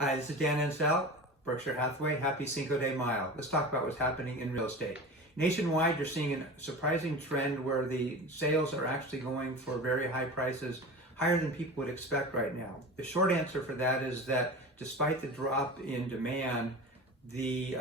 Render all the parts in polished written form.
Hi, this is Dan Encell, Berkshire Hathaway. Happy Cinco de Mayo. Let's talk about what's happening in real estate. Nationwide, you're seeing a surprising trend where the sales are actually going for very high prices, higher than people would expect right now. The short answer for that is that despite the drop in demand, the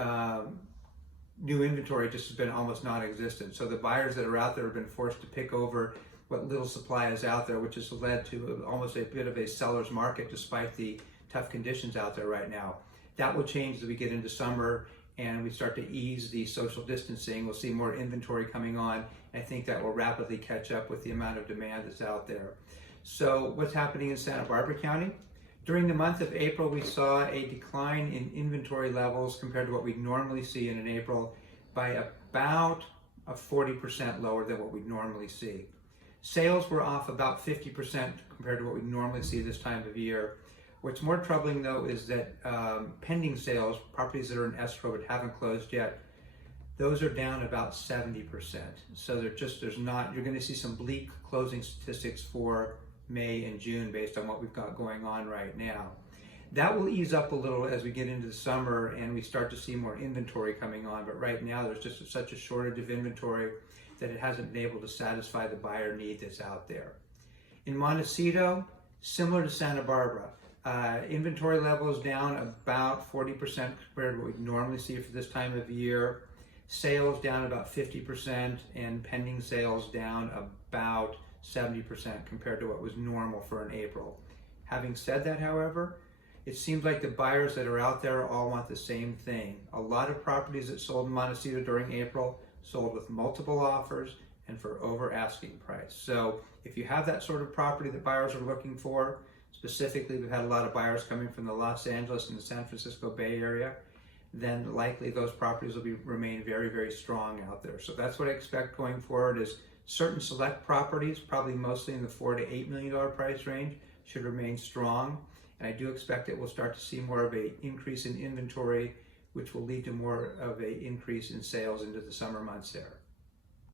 new inventory just has been almost non-existent. So the buyers that are out there have been forced to pick over what little supply is out there, which has led to almost a bit of a seller's market despite the tough conditions out there right now. That will change as we get into summer and we start to ease the social distancing. We'll see more inventory coming on. I think that will rapidly catch up with the amount of demand that's out there. So what's happening in Santa Barbara County? During the month of April, we saw a decline in inventory levels compared to what we normally see in an April by about 40% lower than what we normally see. Sales were off about 50% compared to what we normally see this time of year. What's more troubling though is that pending sales, properties that are in escrow but haven't closed yet, those are down about 70%. So you're going to see some bleak closing statistics for May and June based on what we've got going on right now. That will ease up a little as we get into the summer and we start to see more inventory coming on, but right now there's just such a shortage of inventory that it hasn't been able to satisfy the buyer need that's out there. In Montecito, similar to Santa Barbara, inventory levels down about 40% compared to what we normally see for this time of year. Sales down about 50% and pending sales down about 70% compared to what was normal for an April. Having said that, however, it seems like the buyers that are out there all want the same thing. A lot of properties that sold in Montecito during April sold with multiple offers and for over asking price. So if you have that sort of property that buyers are looking for, specifically we've had a lot of buyers coming from the Los Angeles and the San Francisco Bay Area, then likely those properties will remain very, very strong out there. So that's what I expect going forward is certain select properties, probably mostly in the $4 to $8 million price range, should remain strong. And I do expect that we'll start to see more of an increase in inventory, which will lead to more of an increase in sales into the summer months there.